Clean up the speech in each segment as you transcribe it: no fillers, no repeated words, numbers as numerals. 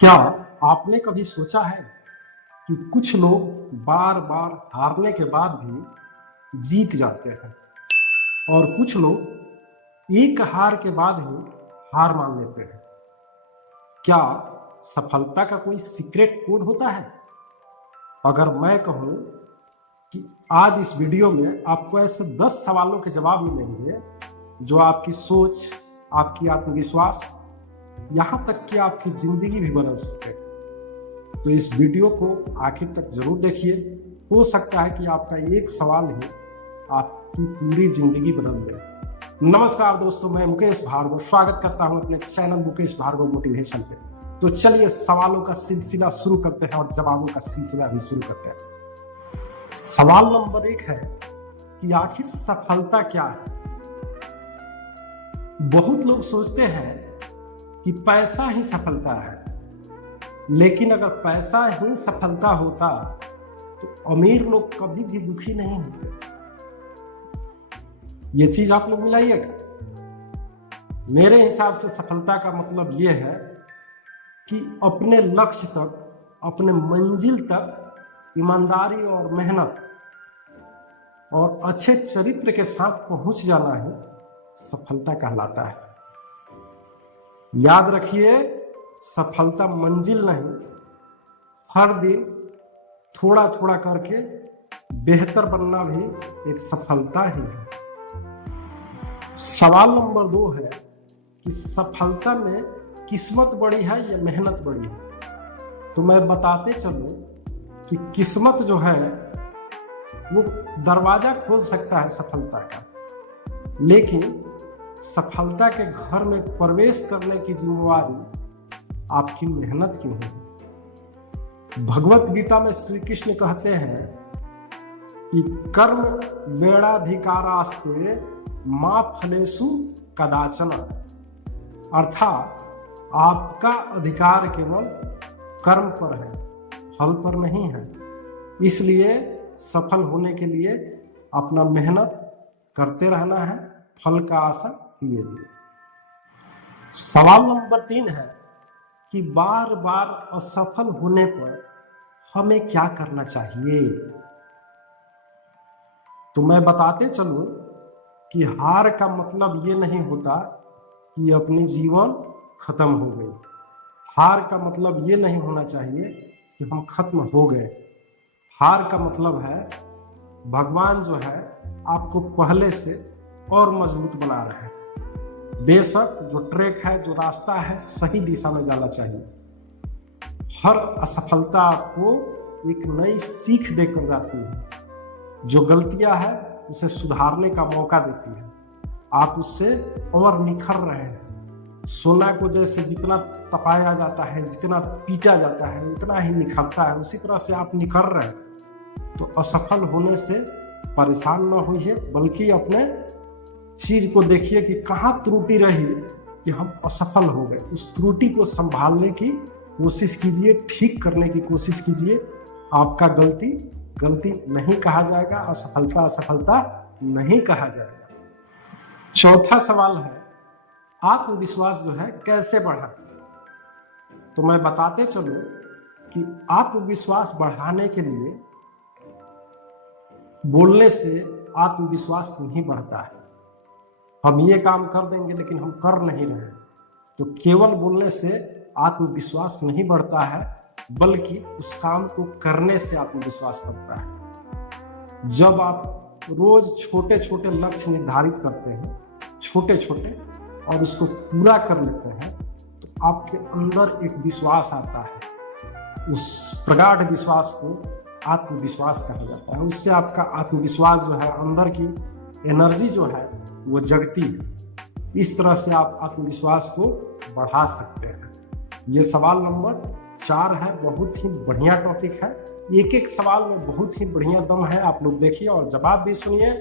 क्या आपने कभी सोचा है कि कुछ लोग बार बार हारने के बाद भी जीत जाते हैं और कुछ लोग एक हार के बाद ही हार मान लेते हैं। क्या सफलता का कोई सीक्रेट कोड होता है? अगर मैं कहूं कि आज इस वीडियो में आपको ऐसे 10 सवालों के जवाब मिलेंगे जो आपकी सोच, आपकी आत्मविश्वास, यहां तक कि आपकी जिंदगी भी बदल सकते हैं। तो इस वीडियो को आखिर तक जरूर देखिए। हो सकता है कि आपका एक सवाल ही आपकी पूरी जिंदगी बदल दे। नमस्कार दोस्तों, मैं मुकेश भार्गव स्वागत करता हूं अपने चैनल मुकेश भार्गव मोटिवेशन पे। तो चलिए सवालों का सिलसिला शुरू करते हैं और जवाबों का सिलसिला भी शुरू करते हैं। सवाल नंबर 1 है कि आखिर सफलता क्या है? बहुत लोग सोचते हैं कि पैसा ही सफलता है, लेकिन अगर पैसा ही सफलता होता तो अमीर लोग कभी भी दुखी नहीं होते। ये चीज आप लोग मिलाइएगा। मेरे हिसाब से सफलता का मतलब ये है कि अपने लक्ष्य तक, अपने मंजिल तक ईमानदारी और मेहनत और अच्छे चरित्र के साथ पहुंच जाना ही सफलता कहलाता है। याद रखिए, सफलता मंजिल नहीं, हर दिन थोड़ा थोड़ा करके बेहतर बनना भी एक सफलता ही है। सवाल नंबर 2 है कि सफलता में किस्मत बड़ी है या मेहनत बड़ी है? तो मैं बताते चलूं कि किस्मत जो है वो दरवाजा खोल सकता है सफलता का, लेकिन सफलता के घर में प्रवेश करने की जिम्मेवारी आपकी मेहनत की है। भगवत गीता में श्री कृष्ण कहते हैं कि कर्म वेणाधिकारास्ते मां फलेषु कदाचन, अर्थात आपका अधिकार केवल कर्म पर है, फल पर नहीं है। इसलिए सफल होने के लिए अपना मेहनत करते रहना है, फल का आशा किए भी। सवाल नंबर 3 है कि बार बार असफल होने पर हमें क्या करना चाहिए? तो मैं बताते चलूं कि हार का मतलब ये नहीं होता कि अपनी जीवन खत्म हो गई। हार का मतलब ये नहीं होना चाहिए कि हम खत्म हो गए। हार का मतलब है भगवान जो है आपको पहले से और मजबूत बना रहे हैं। बेशक जो ट्रैक है, जो रास्ता है, सही दिशा में जाना चाहिए। हर असफलता आपको एक नई सीख देकर जाती है। जो गलतियां है उसे सुधारने का मौका देती है। आप उससे और निखर रहे हैं। सोना को जैसे जितना तपाया जाता है, जितना पीटा जाता है, उतना ही निखरता है, उसी तरह से आप निखर रहे हैं। तो असफल होने से परेशान न होइए, बल्कि अपने चीज को देखिए कि कहाँ त्रुटि रही कि हम असफल हो गए। उस त्रुटि को संभालने की कोशिश कीजिए, ठीक करने की कोशिश कीजिए। आपका गलती गलती नहीं कहा जाएगा, असफलता असफलता नहीं कहा जाएगा। चौथा सवाल है आत्मविश्वास जो है कैसे बढ़ा? तो मैं बताते चलूं कि आत्मविश्वास बढ़ाने के लिए बोलने से आत्मविश्वास नहीं बढ़ता है। हम ये काम कर देंगे लेकिन हम कर नहीं रहे, तो केवल बोलने से आत्मविश्वास नहीं बढ़ता है, बल्कि उस काम को करने से आत्मविश्वास बढ़ता है। जब आप रोज छोटे छोटे लक्ष्य निर्धारित करते हैं, छोटे छोटे, और उसको पूरा कर लेते हैं, तो आपके अंदर एक विश्वास आता है। उस प्रगाढ़ विश्वास को आत्मविश्वास कहा जाता है। उससे आपका आत्मविश्वास जो है, अंदर की एनर्जी जो है वो जगती है। इस तरह से आप आत्मविश्वास को बढ़ा सकते हैं। ये सवाल नंबर 4 है। बहुत ही बढ़िया टॉपिक है। एक एक सवाल में बहुत ही बढ़िया दम है। आप लोग देखिए और जवाब भी सुनिए।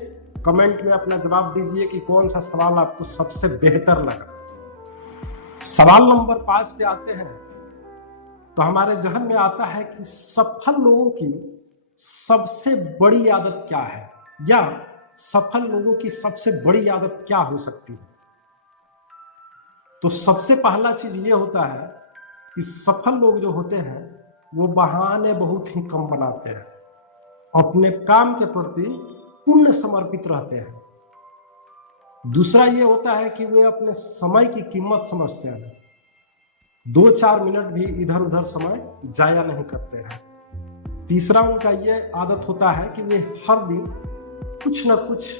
कमेंट में अपना जवाब दीजिए कि कौन सा सवाल आपको सबसे बेहतर लगा। सवाल नंबर 5 पे आते हैं तो हमारे जहन में आता है कि सफल लोगों की सबसे बड़ी आदत क्या है, या सफल लोगों की सबसे बड़ी आदत क्या हो सकती है? तो सबसे पहला चीज ये होता है कि सफल लोग जो होते हैं वो बहाने बहुत ही कम बनाते हैं, अपने काम के प्रति पूर्ण समर्पित रहते हैं। दूसरा ये होता है कि वे अपने समय की कीमत समझते हैं, 2-4 मिनट भी इधर उधर समय जाया नहीं करते हैं। तीसरा उनका ये आदत होता है कि वे हर दिन कुछ न कुछ,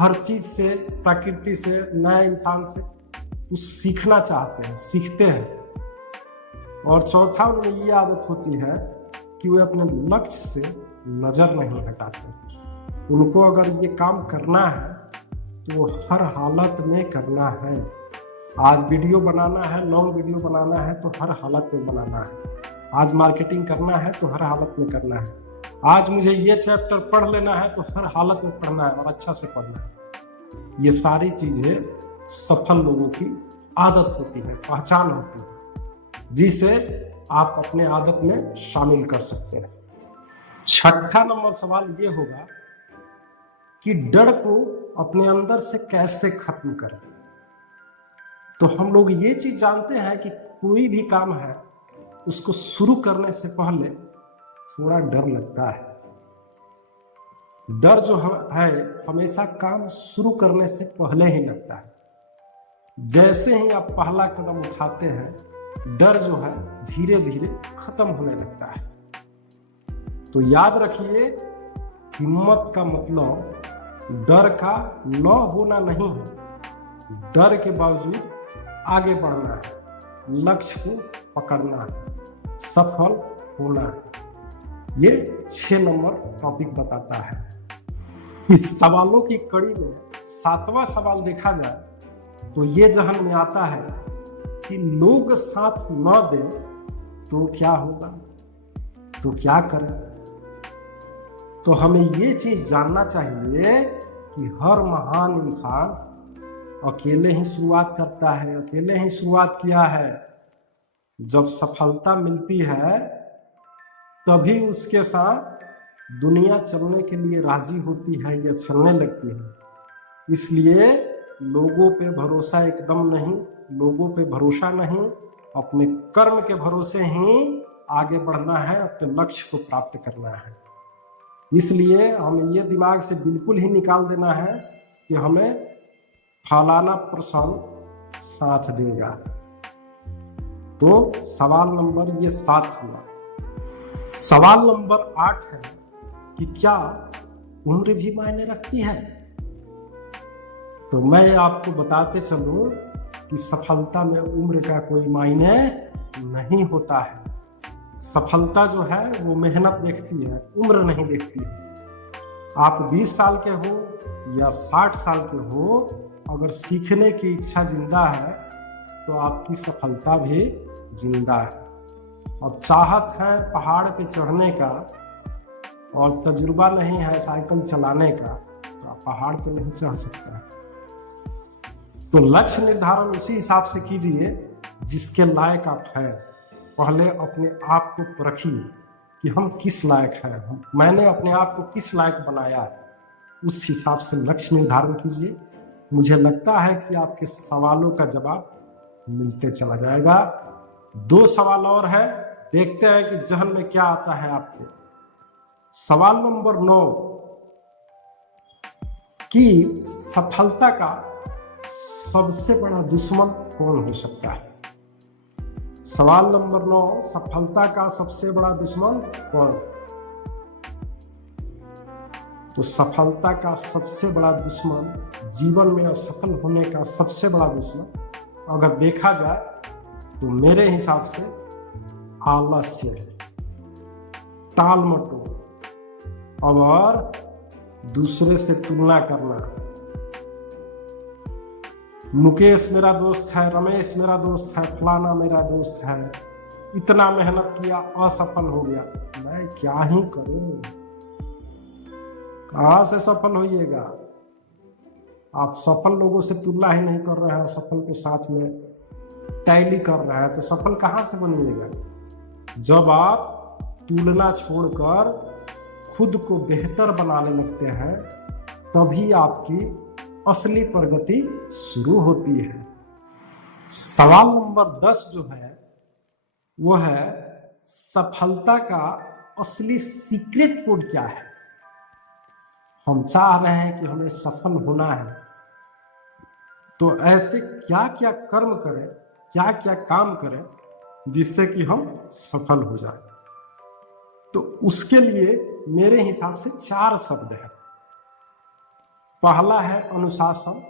हर चीज से, प्रकृति से, नए इंसान से कुछ सीखना चाहते हैं, सीखते हैं। और चौथा उनमें ये आदत होती है कि वे अपने लक्ष्य से नजर नहीं हटाते। उनको अगर ये काम करना है तो वो हर हालत में करना है। आज वीडियो बनाना है, लॉन्ग वीडियो बनाना है तो हर हालत में बनाना है। आज मार्केटिंग करना है तो हर हालत में करना है। आज मुझे ये चैप्टर पढ़ लेना है तो हर हालत में पढ़ना है और अच्छा से पढ़ना है। ये सारी चीजें सफल लोगों की आदत होती है, पहचान होती है, जिसे आप अपने आदत में शामिल कर सकते हैं। छठा नंबर सवाल ये होगा कि डर को अपने अंदर से कैसे खत्म करें। तो हम लोग ये चीज जानते हैं कि कोई भी काम है उसको शुरू करने से पहले थोड़ा डर लगता है। डर जो है हमेशा काम शुरू करने से पहले ही लगता है। जैसे ही आप पहला कदम उठाते हैं डर जो है धीरे धीरे खत्म होने लगता है। तो याद रखिए, हिम्मत का मतलब डर का न होना नहीं है। डर के बावजूद आगे बढ़ना है, लक्ष्य को पकड़ना है, सफल होना है। ये 6 नंबर टॉपिक बताता है। इस सवालों की कड़ी में 7वां सवाल देखा जाए तो ये जहन में आता है कि लोग साथ न दें तो क्या होगा, तो क्या करें। तो हमें ये चीज जानना चाहिए कि हर महान इंसान अकेले ही शुरुआत करता है, अकेले ही शुरुआत किया है। जब सफलता मिलती है तभी उसके साथ दुनिया चलने के लिए राजी होती है या चलने लगती है। इसलिए लोगों पे भरोसा एकदम नहीं, लोगों पे भरोसा नहीं, अपने कर्म के भरोसे ही आगे बढ़ना है, अपने लक्ष्य को प्राप्त करना है। इसलिए हमें ये दिमाग से बिल्कुल ही निकाल देना है कि हमें फलाना पर्सन साथ देगा। तो सवाल नंबर ये 7 हुआ। सवाल नंबर 8 है कि क्या उम्र भी मायने रखती है। तो मैं आपको बताते चलूं कि सफलता में उम्र का कोई मायने नहीं होता है। सफलता जो है वो मेहनत देखती है, उम्र नहीं देखती है। आप 20 साल के हो या 60 साल के हो, अगर सीखने की इच्छा जिंदा है तो आपकी सफलता भी जिंदा है। अब चाहत है पहाड़ पे चढ़ने का और तजुर्बा नहीं है साइकिल चलाने का, तो आप पहाड़ तो नहीं चढ़ सकते। तो लक्ष्य निर्धारण उसी हिसाब से कीजिए जिसके लायक आप हैं। पहले अपने आप को परखिए कि हम किस लायक हैं, मैंने अपने आप को किस लायक बनाया है, उस हिसाब से लक्ष्य निर्धारण कीजिए। मुझे लगता है कि आपके सवालों का जवाब मिलते चला जाएगा। 2 सवाल और है, देखते हैं कि जहन में क्या आता है आपके। सवाल नंबर 9 कि सफलता का सबसे बड़ा दुश्मन कौन हो सकता है। सवाल नंबर 9, सफलता का सबसे बड़ा दुश्मन कौन। तो सफलता का सबसे बड़ा दुश्मन, जीवन में असफल होने का सबसे बड़ा दुश्मन अगर देखा जाए तो मेरे हिसाब से आलस्य है, टाल मटोल और दूसरे से तुलना करना। मुकेश मेरा दोस्त है, रमेश मेरा दोस्त है, फलाना मेरा दोस्त है, इतना मेहनत किया असफल हो गया, मैं क्या ही करूं। कहां से सफल होइएगा। आप सफल लोगों से तुलना ही नहीं कर रहे हैं, सफल के साथ में टैली कर रहे हैं, तो सफल कहां से बनिएगा। जब आप तुलना छोड़कर खुद को बेहतर बनाने लगते हैं तभी आपकी असली प्रगति शुरू होती है। सवाल नंबर 10 जो है वो है सफलता का असली सीक्रेट कोड क्या है। हम चाह रहे हैं कि हमें सफल होना है, तो ऐसे क्या क्या कर्म करें, क्या क्या काम करें जिससे कि हम सफल हो जाए। तो उसके लिए मेरे हिसाब से 4 शब्द हैं। पहला है अनुशासन,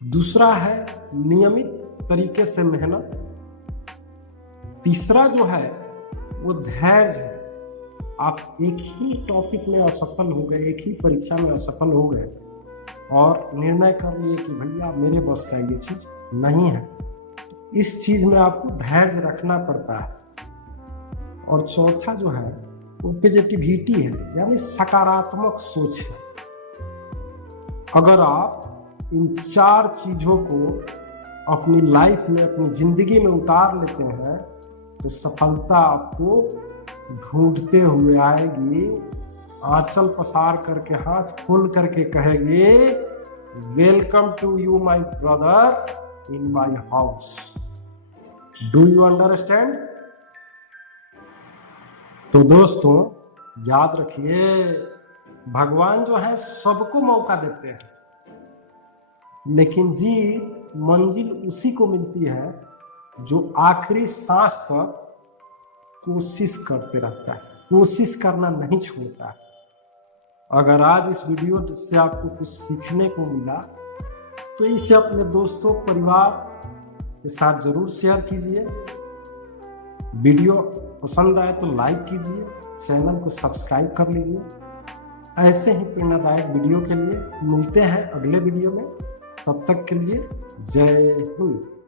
दूसरा है नियमित तरीके से मेहनत, तीसरा जो है वो धैर्य है। आप एक ही टॉपिक में असफल हो गए, एक ही परीक्षा में असफल हो गए और निर्णय कर लिए कि भैया मेरे बस का ये चीज नहीं है, तो इस चीज में आपको धैर्य रखना पड़ता है। और चौथा जो है वो पॉजिटिविटी है, यानी सकारात्मक सोच है। अगर आप इन 4 चीजों को अपनी लाइफ में, अपनी जिंदगी में उतार लेते हैं तो सफलता आपको ढूंढते हुए आएगी, आंचल पसार करके हाथ खोल करके कहेगी, welcome to you my brother in my house. Do you understand? तो दोस्तों याद रखिए, भगवान जो है सबको मौका देते हैं, लेकिन जीत मंजिल उसी को मिलती है जो आखिरी सांस तक कोशिश करते रहता है, कोशिश करना नहीं छोड़ता है। अगर आज इस वीडियो से आपको कुछ सीखने को मिला तो इसे अपने दोस्तों, परिवार के साथ जरूर शेयर कीजिए। वीडियो पसंद आए तो लाइक कीजिए, चैनल को सब्सक्राइब कर लीजिए। ऐसे ही प्रेरणादायक वीडियो के लिए मिलते हैं अगले वीडियो में। तब तक के लिए जय हिंद।